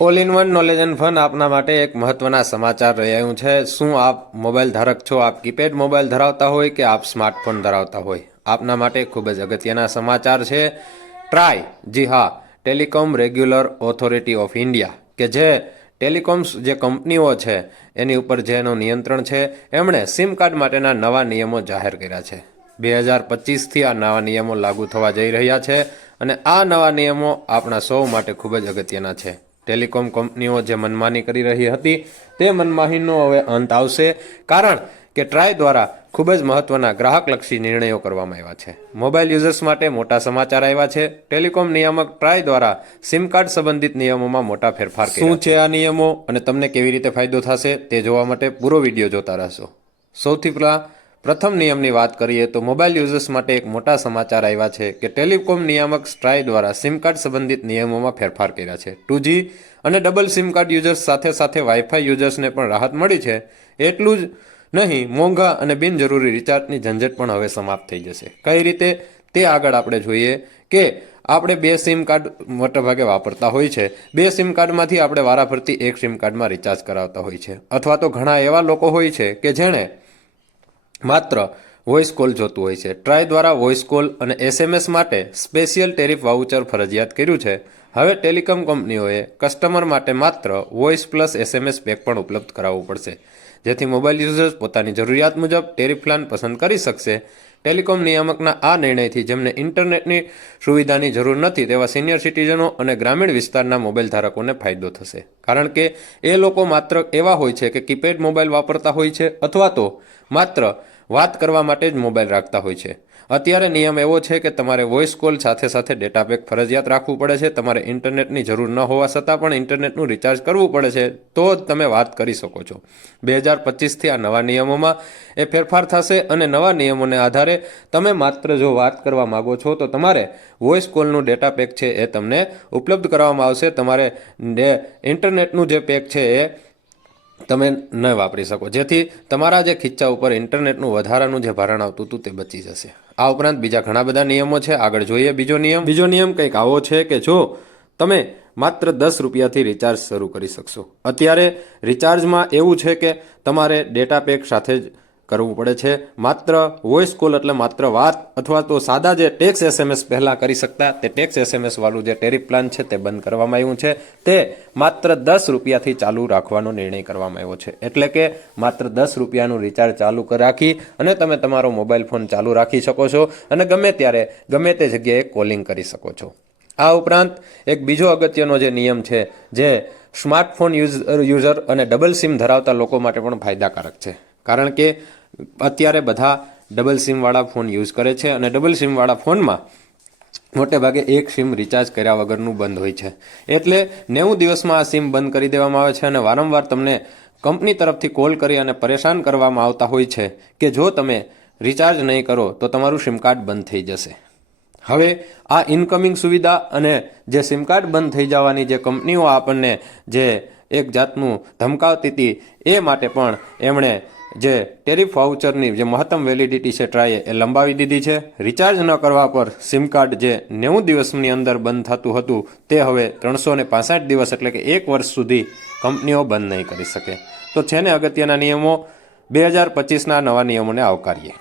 All in one knowledge and fun આપના માટે એક મહત્વના સમાચાર રહ્યું છે. શું આપ મોબાઈલ ધારક છો? આપ કીપેડ મોબાઈલ ધરાવતા હોય કે આપ સ્માર્ટફોન ધરાવતા હોય? આપના માટે ખૂબ જ અગત્યના સમાચાર છે. ટ્રાય જી હા telecom regular authority of India કે જે ટેલિકોમ્સ જે કંપનીઓ છે, એની ઉપર જેનું નિયંત્રણ છે, એમણે સિમ કાર્ડ માટેના નવા નિયમો જાહેર કર્યા છે. બે હજાર પચીસથી આ નવા નિયમો લાગુ થવા જઈ રહ્યા છે અને આ નવા નિયમો આપણા સૌ માટે ખૂબ જ અગત્યના છે. ટેલિકોમ કંપનીઓ જે મનમાની કરી રહી હતી તે મનમાહીનો હવે અંત આવશે. કારણ કે ટ્રાય દ્વારા ખૂબ જ મહત્વના ગ્રાહકલક્ષી નિર્ણયો કરવામાં આવ્યા છે. મોબાઈલ યુઝર્સ માટે મોટા સમાચાર આવ્યા છે. ટેલિકોમ નિયામક ટ્રાય દ્વારા સિમ કાર્ડ સંબંધિત નિયમોમાં મોટા ફેરફાર શું છે આ નિયમો? અને તમને કેવી રીતે ફાયદો થશે તે જોવા માટે પૂરો વીડિયો જોતા રહેશો. સૌથી પહેલાં પ્રથમ નિયમની વાત કરીએ તો મોબાઈલ યુઝર્સ માટે એક મોટા સમાચાર આવ્યા છે કે ટેલિકોમ નિયામક સ્ટ્રાય દ્વારા સિમ કાર્ડ સંબંધિત નિયમોમાં ફેરફાર કર્યા છે. ટુ અને ડબલ સિમ કાર્ડ યુઝર્સ સાથે સાથે વાઈફાઈ યુઝર્સને પણ રાહત મળી છે. એટલું જ નહીં, મોંઘા અને બિનજરૂરી રિચાર્જની ઝંઝટ પણ હવે સમાપ્ત થઈ જશે. કઈ રીતે? તે આગળ આપણે જોઈએ કે આપણે બે સિમ કાર્ડ મોટાભાગે વાપરતા હોય છે. બે સિમ કાર્ડમાંથી આપણે વારાફરતી એક સિમ કાર્ડમાં રિચાર્જ કરાવતા હોય છે. અથવા તો ઘણા એવા લોકો હોય છે કે જેણે માત્ર વોઇસ કોલ જોતું હોય છે. ટ્રાય દ્વારા વોઇસ કોલ અને એસએમએસ માટે સ્પેશિયલ ટેરિફ વાઉચર ફરજિયાત કર્યું છે. હવે ટેલિકોમ કંપનીઓએ કસ્ટમર માટે માત્ર વોઇસ પ્લસ એસએમએસ પેક પણ ઉપલબ્ધ કરાવવું પડશે. જેથી મોબાઈલ યુઝર્સ પોતાની જરૂરિયાત મુજબ ટેરિફ પ્લાન પસંદ કરી શકશે. ટેલિકોમ નિયામકના આ નિર્ણયથી જેમને ઇન્ટરનેટની સુવિધાની જરૂર નથી તેવા સિનિયર સિટીઝનો અને ગ્રામીણ વિસ્તારના મોબાઈલ ધારકોને ફાયદો થશે. કારણ કે એ લોકો માત્ર એવા હોય છે કે કીપેડ મોબાઈલ વાપરતા હોય છે અથવા તો માત્ર વાત કરવા માટે જ મોબાઈલ રાખતા હોય છે. અત્યારે નિયમ એવો છે કે તમારે વોઇસ કોલ સાથે સાથે ડેટા પેક ફરજિયાત રાખવું પડે છે. તમારે ઇન્ટરનેટની જરૂર ન હોવા છતાં પણ ઇન્ટરનેટનું રિચાર્જ કરવું પડે છે. તો જ તમે વાત કરી શકો છો. બે હજાર પચીસથી આ નવા નિયમોમાં એ ફેરફાર થશે અને નવા નિયમોને આધારે તમે માત્ર જો વાત કરવા માગો છો તો તમારે વોઇસ કોલનું ડેટા પેક છે એ તમને ઉપલબ્ધ કરવામાં આવશે. તમારે ઇન્ટરનેટનું જે પેક છે એ તમે ન વાપરી શકો. જેથી તમારા જે ખીચ્ચા ઉપર ઇન્ટરનેટનું વધારાનું જે ભારણ આવતું હતું તે બચી જશે. આ ઉપરાંત બીજા ઘણા બધા નિયમો છે. આગળ જોઈએ બીજો નિયમ. બીજો નિયમ કંઈક આવો છે કે જો તમે માત્ર દસ રૂપિયાથી રિચાર્જ શરૂ કરી શકશો. અત્યારે રિચાર્જમાં એવું છે કે તમારે ડેટા પેક સાથે જ કરવું પડે છે. માત્ર વોઇસ કોલ એટલે માત્ર વાત અથવા તો સાદા જે ટેક્સ એસએમએસ પહેલાં કરી શકતા, તે ટેક્સ એસએમએસ વાળું જે ટેરિફ પ્લાન છે તે બંધ કરવામાં આવ્યું છે. તે માત્ર દસ રૂપિયાથી ચાલુ રાખવાનો નિર્ણય કરવામાં આવ્યો છે. એટલે કે માત્ર દસ રૂપિયાનું રિચાર્જ ચાલુ રાખી અને તમે તમારો મોબાઈલ ફોન ચાલુ રાખી શકો છો અને ગમે ત્યારે, ગમે તે જગ્યાએ કોલિંગ કરી શકો છો. આ ઉપરાંત એક બીજો અગત્યનો જે નિયમ છે, જે સ્માર્ટફોન યુઝ યુઝર અને ડબલ સિમ ધરાવતા લોકો માટે પણ ફાયદાકારક છે. કારણ કે અત્યારે બધા ડબલ સિમવાળા ફોન યુઝ કરે છે અને ડબલ સિમવાળા ફોનમાં મોટે ભાગે એક સિમ રિચાર્જ કર્યા વગરનું બંધ હોય છે. એટલે નેવું દિવસમાં આ સિમ બંધ કરી દેવામાં આવે છે અને વારંવાર તમને કંપની તરફથી કોલ કરી અને પરેશાન કરવામાં આવતા હોય છે કે જો તમે રિચાર્જ નહીં કરો તો તમારું સિમ કાર્ડ બંધ થઈ જશે. હવે આ ઇનકમિંગ સુવિધા અને જે સિમ કાર્ડ બંધ થઈ જવાની જે કંપનીઓ આપણને જે એક જાતનું ધમકાવતી હતી એ માટે પણ એમણે જે ટેરિફ વાઉચરની જે મહત્તમ વેલિડિટી છે ટ્રાયે એ લંબાવી દીધી છે. રિચાર્જ ન કરવા પર સિમ કાર્ડ જે નેવું દિવસની અંદર બંધ થતું હતું, તે હવે ત્રણસો ને દિવસ એટલે કે એક વર્ષ સુધી કંપનીઓ બંધ નહીં કરી શકે. તો છે ને અગત્યના નિયમો? બે હજાર પચીસના નવા નિયમોને આવકારીએ.